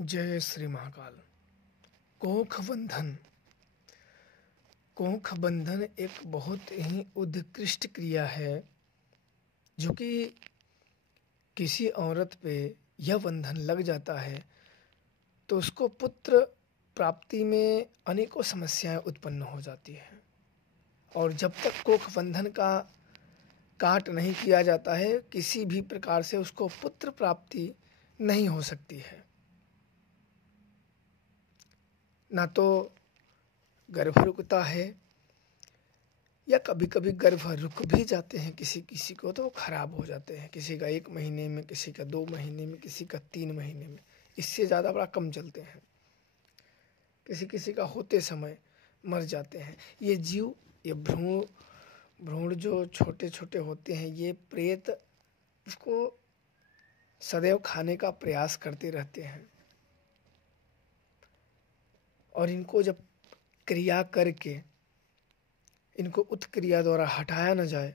जय श्री महाकाल। कोख बंधन। कोख बंधन एक बहुत ही उत्कृष्ट क्रिया है जो कि किसी औरत पे यह बंधन लग जाता है तो उसको पुत्र प्राप्ति में अनेकों समस्याएं उत्पन्न हो जाती हैं। और जब तक कोख बंधन का काट नहीं किया जाता है किसी भी प्रकार से उसको पुत्र प्राप्ति नहीं हो सकती है। ना तो गर्भ रुकता है या कभी कभी गर्भ रुक भी जाते हैं, किसी किसी को तो खराब हो जाते हैं, किसी का 1 महीने में, किसी का 2 महीने में, किसी का 3 महीने में, इससे ज़्यादा बड़ा कम चलते हैं। किसी किसी का होते समय मर जाते हैं। ये जीव, ये भ्रूण जो छोटे छोटे होते हैं, ये प्रेत उसको सदैव खाने का प्रयास करते रहते हैं और इनको जब क्रिया करके इनको उत्क्रिया द्वारा हटाया न जाए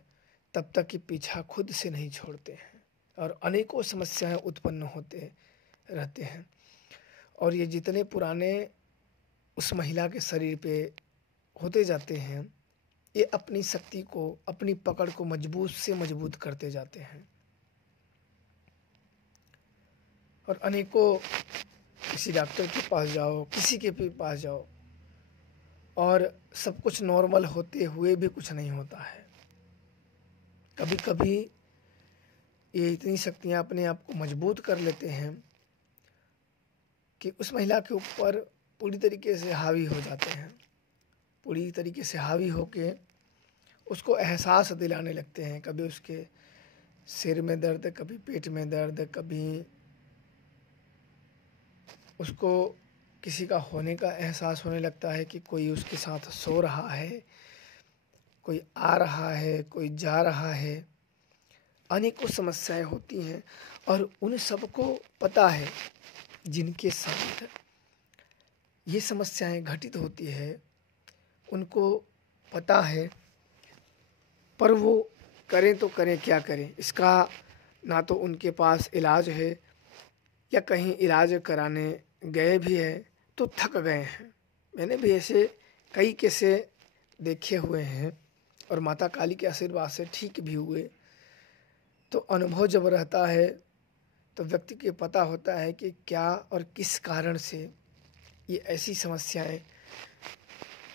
तब तक कि पीछा खुद से नहीं छोड़ते हैं और अनेकों समस्याएं उत्पन्न होते रहते हैं। और ये जितने पुराने उस महिला के शरीर पे होते जाते हैं, ये अपनी शक्ति को, अपनी पकड़ को मजबूत से मजबूत करते जाते हैं। और अनेकों, किसी डॉक्टर के पास जाओ, किसी के भी पास जाओ, और सब कुछ नॉर्मल होते हुए भी कुछ नहीं होता है। कभी कभी ये इतनी शक्तियाँ अपने आप को मजबूत कर लेते हैं कि उस महिला के ऊपर पूरी तरीके से हावी हो जाते हैं। पूरी तरीके से हावी होके उसको एहसास दिलाने लगते हैं। कभी उसके सिर में दर्द, कभी पेट में दर्द, कभी उसको किसी का होने का एहसास होने लगता है कि कोई उसके साथ सो रहा है, कोई आ रहा है, कोई जा रहा है। अनेकों समस्याएं होती हैं और उन सबको पता है जिनके साथ ये समस्याएं घटित होती है, उनको पता है, पर वो करें तो करें क्या करें। इसका ना तो उनके पास इलाज है या कहीं इलाज कराने गए भी है तो थक गए हैं। मैंने भी ऐसे कई केसे देखे हुए हैं और माता काली के आशीर्वाद से ठीक भी हुए। तो अनुभव जब रहता है तो व्यक्ति को पता होता है कि क्या और किस कारण से ये ऐसी समस्याएं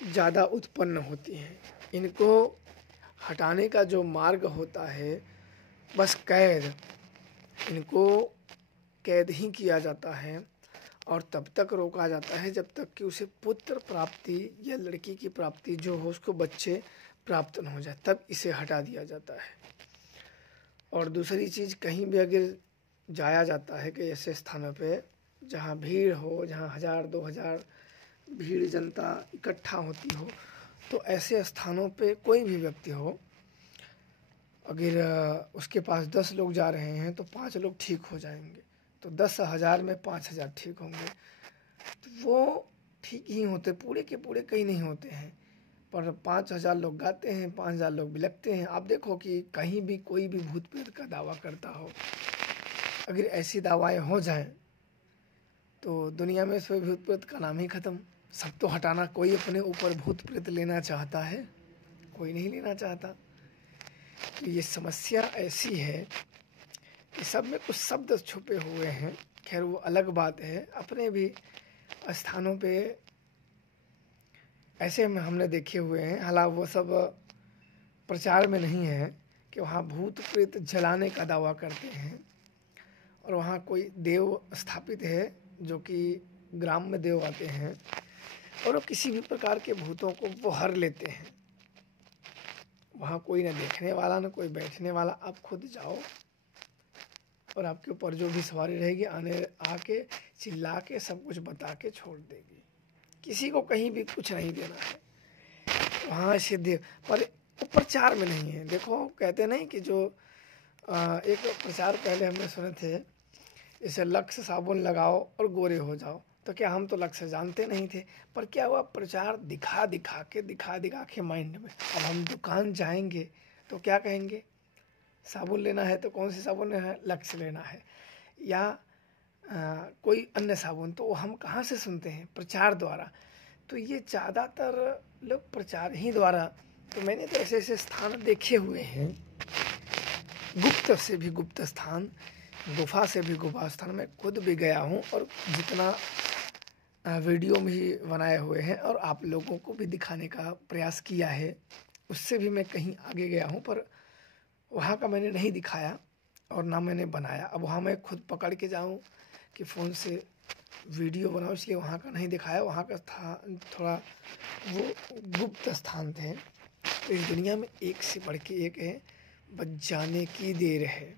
ज़्यादा उत्पन्न होती हैं। इनको हटाने का जो मार्ग होता है बस कैद, इनको कैद ही किया जाता है और तब तक रोका जाता है जब तक कि उसे पुत्र प्राप्ति या लड़की की प्राप्ति जो हो, उसको बच्चे प्राप्त न हो जाए, तब इसे हटा दिया जाता है। और दूसरी चीज़, कहीं भी अगर जाया जाता है कि ऐसे स्थानों पे जहाँ भीड़ हो, जहाँ 1000-2000 भीड़ जनता इकट्ठा होती हो, तो ऐसे स्थानों पे कोई भी व्यक्ति हो, अगर उसके पास 10 लोग जा रहे हैं तो 5 लोग ठीक हो जाएंगे, तो 10,000 में 5,000 ठीक होंगे। तो वो ठीक ही होते, पूरे के पूरे कहीं नहीं होते हैं, पर 5,000 लोग गाते हैं, 5,000 लोग बिलखते हैं। आप देखो कि कहीं भी कोई भी भूत प्रेत का दावा करता हो, अगर ऐसी दावाएं हो जाएं तो दुनिया में से भूत प्रेत का नाम ही खत्म। सब तो हटाना, कोई अपने ऊपर भूत प्रेत लेना चाहता है? कोई नहीं लेना चाहता। तो ये समस्या ऐसी है कि सब में कुछ शब्द छुपे हुए हैं। खैर वो अलग बात है। अपने भी स्थानों पे ऐसे में हमने देखे हुए हैं, हालांकि वो सब प्रचार में नहीं है, कि वहाँ भूत प्रेत जलाने का दावा करते हैं और वहाँ कोई देव स्थापित है जो कि ग्राम में देव आते हैं और वो किसी भी प्रकार के भूतों को वो हर लेते हैं। वहाँ कोई ना देखने वाला, ना कोई बैठने वाला। आप खुद जाओ और आपके ऊपर जो भी सवारी रहेगी आके चिल्ला के सब कुछ बता के छोड़ देगी। किसी को कहीं भी कुछ नहीं देना है वहाँ से पर वो प्रचार में नहीं है। देखो, कहते नहीं कि जो एक प्रचार पहले हमने सुने थे, इसे लक्ष्य साबुन लगाओ और गोरे हो जाओ। तो क्या हम तो लक्ष्य जानते नहीं थे, पर क्या हुआ, प्रचार दिखा दिखा के माइंड में। अब हम दुकान जाएंगे तो क्या कहेंगे, साबुन लेना है तो कौन सी साबुन लेना है, लक्ष्य लेना है, या कोई अन्य साबुन, तो हम कहाँ से सुनते हैं? प्रचार द्वारा। तो ये ज़्यादातर लोग प्रचार ही द्वारा, तो मैंने तो ऐसे ऐसे स्थान देखे हुए हैं, गुप्त से भी गुप्त स्थान, गुफा से भी गुफा स्थान। मैं खुद भी गया हूँ और जितना वीडियो भी बनाए हुए हैं और आप लोगों को भी दिखाने का प्रयास किया है, उससे भी मैं कहीं आगे गया हूँ, पर वहाँ का मैंने नहीं दिखाया और ना मैंने बनाया। अब वहाँ मैं खुद पकड़ के जाऊँ कि फ़ोन से वीडियो बनाऊँ, इसलिए वहाँ का नहीं दिखाया। वहाँ का था थोड़ा वो गुप्त स्थान थे। तो इस दुनिया में एक से बढ़ के एक है, बच जाने की देर है।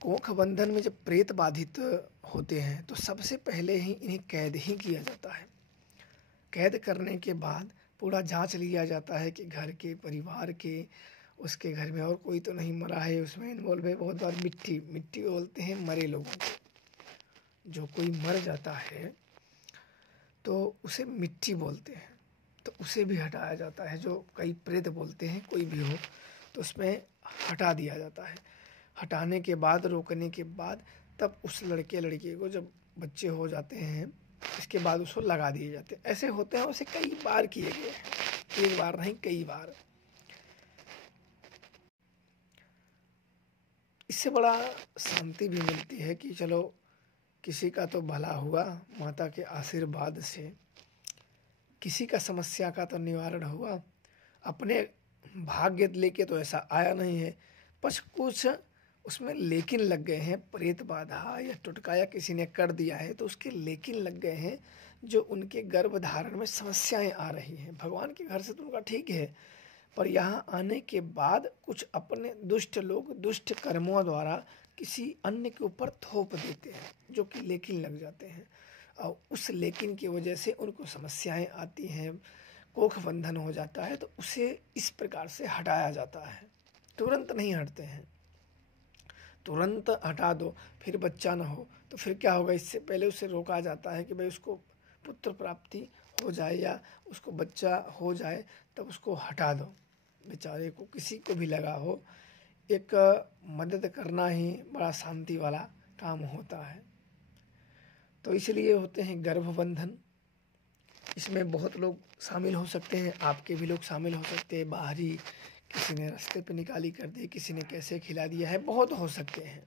कोख बंधन में जब प्रेत बाधित होते हैं तो सबसे पहले ही इन्हें कैद ही किया जाता है। कैद करने के बाद पूरा जांच लिया जाता है कि घर के, परिवार के, उसके घर में और कोई तो नहीं मरा है, उसमें इन्वॉल्व है। बहुत बार मिट्टी बोलते हैं मरे लोगों को। जो कोई मर जाता है तो उसे मिट्टी बोलते हैं, तो उसे भी हटाया जाता है। जो कई प्रेत बोलते हैं, कोई भी हो तो उसमें हटा दिया जाता है। हटाने के बाद, रोकने के बाद, तब उस लड़के लड़की को, जब बच्चे हो जाते हैं, इसके बाद उसको लगा दिए जाते हैं। ऐसे होते हैं, उसे कई बार किए गए हैं, एक बार नहीं कई बार। इससे बड़ा शांति भी मिलती है कि चलो किसी का तो भला हुआ, माता के आशीर्वाद से किसी का समस्या का तो निवारण हुआ। अपने भाग्य लेके तो ऐसा आया नहीं है, पर कुछ उसमें लेकिन लग गए हैं। प्रेत बाधा या टुटका या किसी ने कर दिया है तो उसके लेकिन लग गए हैं, जो उनके गर्भ धारण में समस्याएं आ रही हैं। भगवान के घर से तो उनका ठीक है, पर यहाँ आने के बाद कुछ अपने दुष्ट लोग दुष्ट कर्मों द्वारा किसी अन्य के ऊपर थोप देते हैं, जो कि लेकिन लग जाते हैं। और उस लेकिन की वजह से उनको समस्याएं आती हैं, कोख बंधन हो जाता है। तो उसे इस प्रकार से हटाया जाता है। तुरंत नहीं हटते हैं, तुरंत हटा दो फिर बच्चा ना हो तो फिर क्या होगा? इससे पहले उसे रोका जाता है कि भाई उसको पुत्र प्राप्ति हो जाए या उसको बच्चा हो जाए, तब उसको हटा दो। बेचारे को, किसी को भी लगा हो, एक मदद करना ही बड़ा शांति वाला काम होता है। तो इसलिए होते हैं गर्भबंधन। इसमें बहुत लोग शामिल हो सकते हैं, आपके भी लोग शामिल हो सकते हैं। बाहरी किसी ने रास्ते पे निकाली कर दी, किसी ने कैसे खिला दिया है, बहुत हो सकते हैं।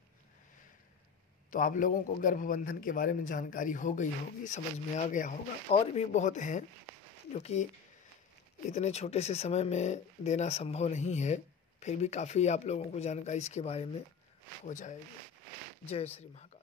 तो आप लोगों को गर्भबंधन के बारे में जानकारी हो गई होगी, समझ में आ गया होगा। और भी बहुत हैं जो कि इतने छोटे से समय में देना संभव नहीं है, फिर भी काफ़ी आप लोगों को जानकारी इसके बारे में हो जाएगी। जय श्री महाकाल।